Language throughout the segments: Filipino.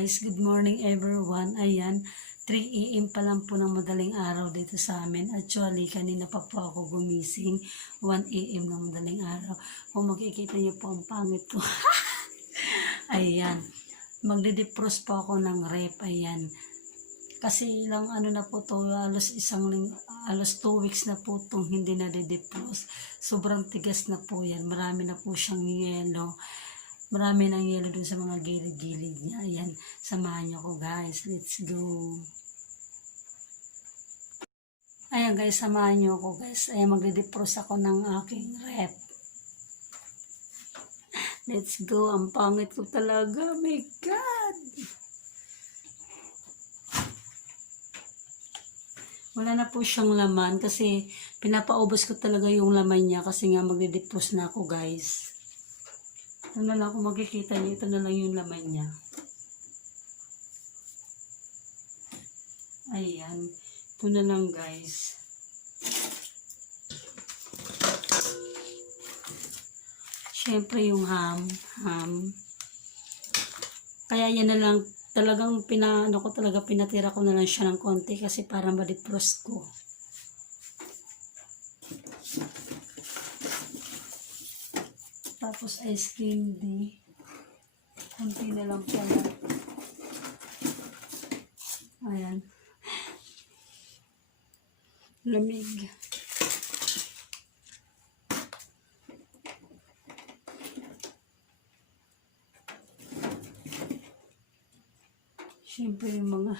guys, good morning everyone. Ayan, 3 AM pa lang po ng madaling araw dito sa amin. Actually, kanina pa po ako gumising, 1 AM ng madaling araw. Kung makikita niyo po ang pangit ko. Ayan, magde-defrost po ako ng rep. Ayan, kasi ilang ano na po to, alos 2 weeks na po itong hindi na de-defrost. Sobrang tigas na po yan, marami na po siyang yelo. Marami ng yelo dun sa mga gilid-gilid niya. Ayan, samahan niyo ko guys. Let's go. Ayan guys, samahan niyo ko guys. Ayan, magde-defrost ako ng aking rep. Let's go. Ang pangit ko talaga. My God. Wala na po siyang laman kasi pinapaubos ko talaga yung laman niya kasi nga magde-defrost na ako guys. Ito na lang kung makikita niyo, ito na lang yung laman niya. Ayan. Ito na lang guys. Siyempre yung ham. Kaya yan na lang, talagang pinatira ko na lang siya ng konti kasi para ma-defrost ko. Tapos ice cream din. Kunti na lang pala. Ayan. Lamig. Siyempre yung mga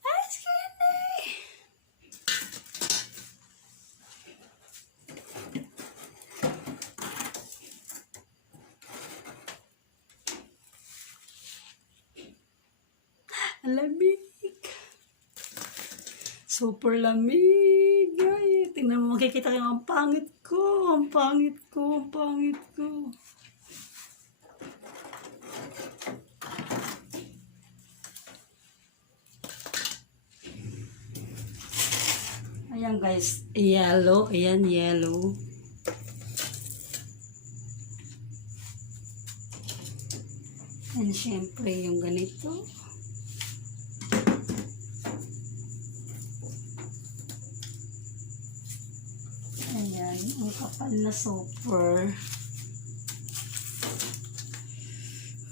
ice candy. Lamig. Super lamig. Ay, tingnan mo, makikita kayo ang pangit ko. Ang pangit ko. Ayan guys, yellow. Ayan, yellow. And syempre yung ganito. Ayan, ang kapal na super.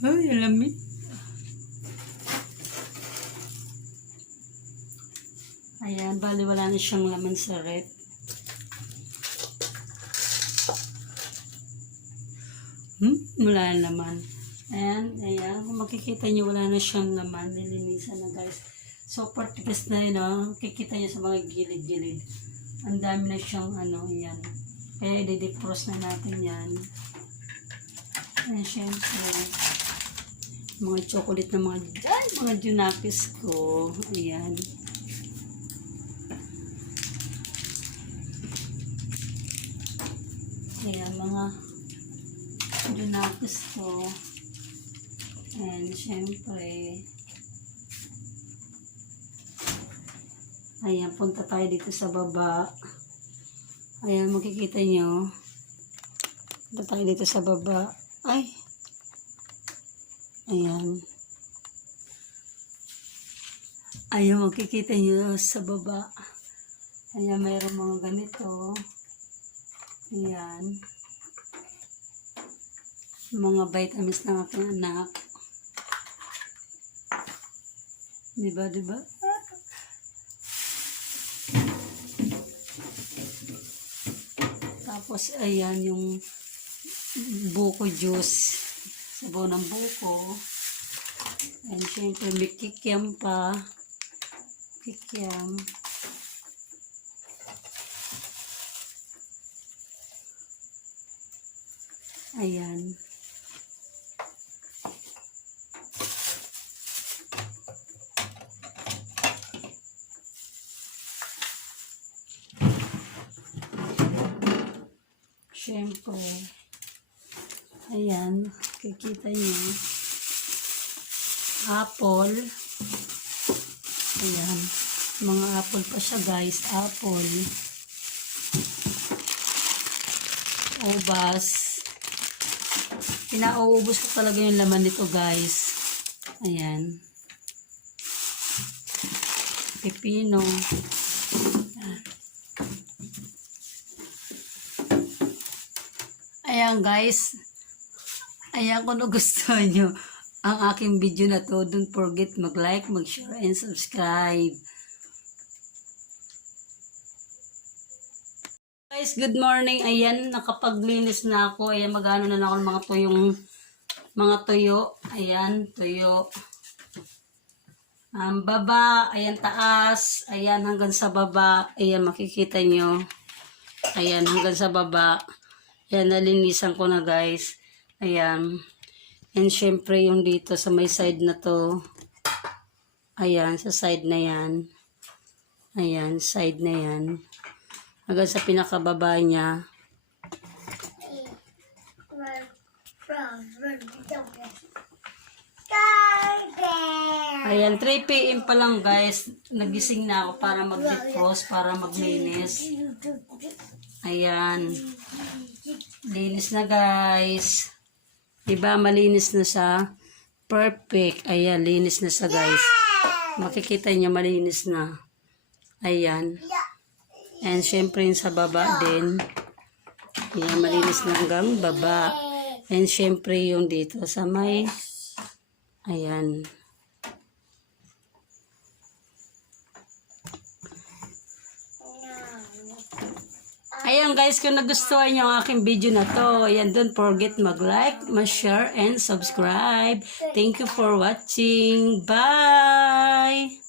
Ay, alamig. Ayan, bali wala na siyang laman sa rep. Wala na naman. Ayan, kung makikita nyo, wala na siyang laman. Nilinisan na guys. Super tigas na yun, oh. Kikita nyo sa mga gilid-gilid. Ang dami na siyang ayan. Kaya i-defrost na natin yan. Ayan, syempre. Mga chocolate na mga junakis ko. Ayan. Ayan, mga junakis ko. And syempre, ayan, punta tayo dito sa baba. Ayan, makikita nyo. Punta tayo dito sa baba. Ay! Ayan. Ayan, makikita nyo sa baba. Ayan, mayroong mga ganito. Ayan. Mga vitamins ng aking anak. Diba? Tapos, ayan, yung buko juice. Sabaw ng buko. And syempre, may kikiam pa. Kikiam. Ayan. Siyempre, ayan, kikita nyo, apple, ayan, mga apple pa siya guys, apple, ubas, pinauubos ko talaga yung laman nito guys, Ayan. Pipino. Ayan guys. Ayan, kung nagustuhan nyo ang aking video na to, don't forget mag-like, mag-share, and subscribe. Guys, good morning. Ayan, nakapaglinis na ako. Ayan, magano na ako ng mga tuyo. Ayan, tuyo. Baba, ayan, taas. Ayan, hanggang sa baba. Ayan, makikita nyo. Ayan, hanggang sa baba. Ayan, nalinisan ko na guys. Ayan. And syempre yung dito sa may side na to. Ayan, sa side na yan. Ayan, side na yan. Hanggang sa pinakababa niya. Ayan, 3 PM pa lang guys. Nagising na ako para mag-defrost, para maglinis. Ayan. Linis na guys. Diba, malinis na siya. Perfect. Ayan, linis na siya guys. Makikita niyo malinis na. Ayan. And syempre yung sa baba din. Ayan, malinis na hanggang baba. And syempre yung dito sa may. Ayan. Ayan guys, kung nagustuhan nyo ang aking video na to, ayan, don't forget mag-like, mag-share, and subscribe. Thank you for watching. Bye!